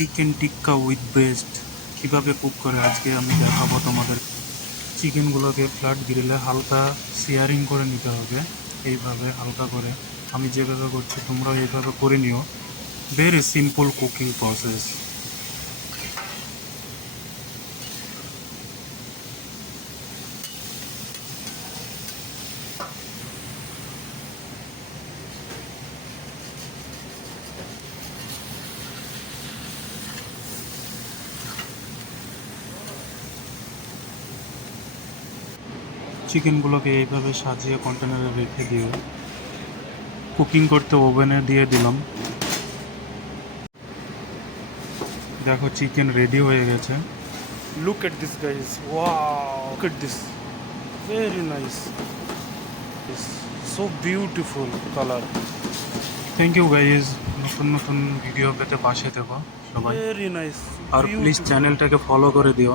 Chicken tikka with best কীভাবে cook করে? আজকে আমি দেখাবো তোমাদের। চিকেনগুলোকে ফ্ল্যাট গ্রিলে হালকা সিয়ারিং করে নিতে হবে। এইভাবে হালকা করে। আমি যেভাবে করছি তোমরা এইভাবে করে নিও। ভেরি সিম্পল কুকিং প্রসেস চিকেনগুলোকে এইভাবে সাজিয়ে কন্টেনারে রেখে দিও কুকিং করতে ওভেনে দিয়ে দিলাম দেখো চিকেন রেডি হয়ে গেছে Look at this, guys. Wow. Look at this. Very nice. It's so beautiful color. Thank you guys নতুন নতুন ভিডিও পেতে পাশে থেকো সবাই Very nice. আর প্লিজ. চ্যানেলটাকে ফলো করে দিও